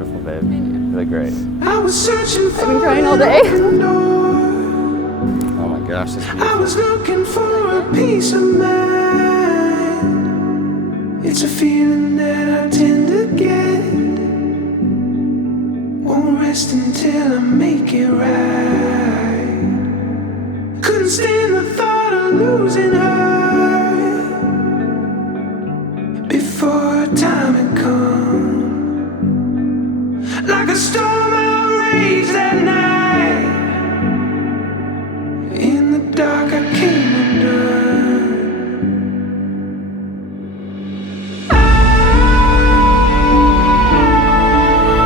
beautiful, babe. You look great. I've been crying all day. Oh my gosh, that's beautiful. I was looking for a peace of mind. It's a feeling that I tend to get. Won't rest until I make it right. Couldn't stand the thought of losing her before time had come. Like a storm outraged that night. In the dark I came undone.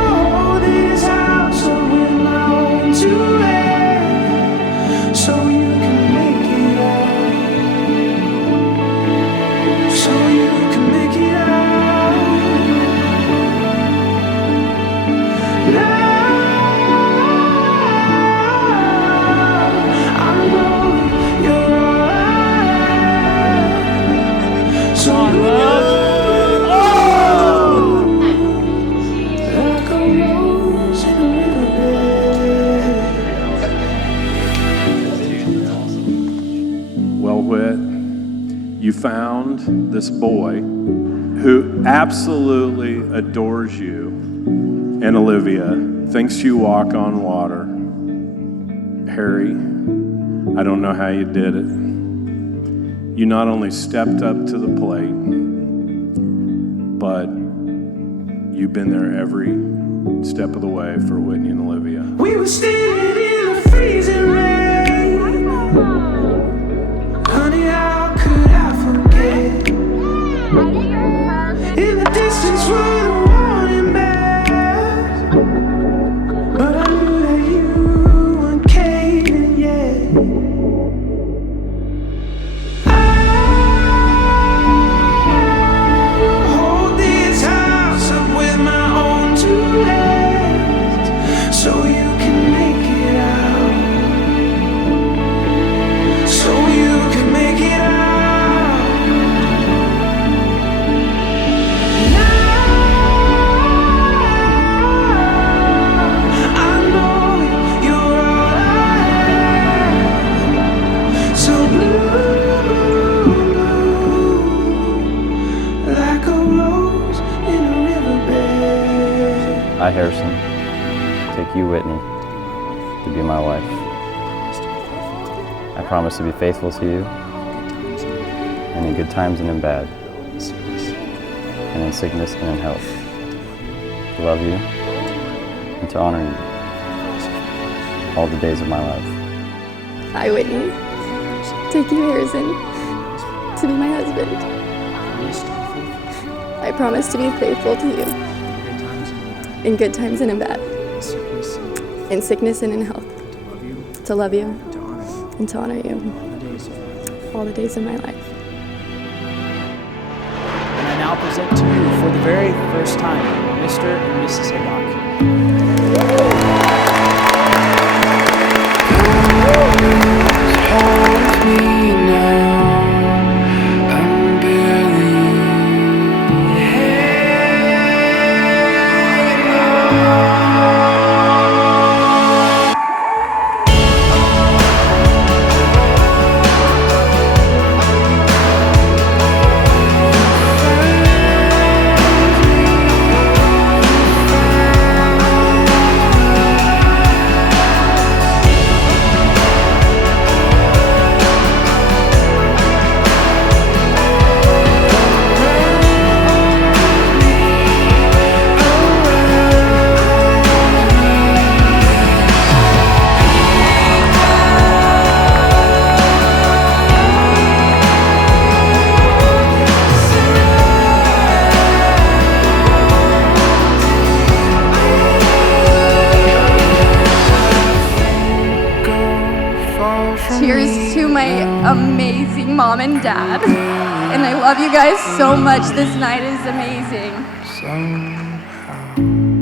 Oh, this house up with my own two hands, so you can make it out. So you can make it out. Well, Whit, you found this boy who absolutely adores you, and Olivia thinks you walk on water. Harry, I don't know how you did it. You not only stepped up to the plate, but you've been there every step of the way for Whitney and Olivia. We were standing in the freezing rain. Honey, how could I forget? In the distance were the warning bells, but I knew that you weren't caving yet. I hold this house up with my own two hands, so you can make it out. So you can make it out. Now I know you're all I have. So blue, like a rose in a riverbed. I, Harrison, take you, Whitney, to be my wife. I promise to be faithful to you, and in good times and in bad, and in sickness and in health, to love you and to honor you all the days of my life. I, Whitney, take you, Harrison, to be my husband. I promise to be faithful to you in good times and in bad, in sickness and in health, to love you and to honor you all the days of my life. And I now present to you for the very first time, Mr. and Mrs. Hangar. Hold me now, I'm barely Cheers to my amazing mom and dad. And I love you guys so much. This night is amazing. somehow.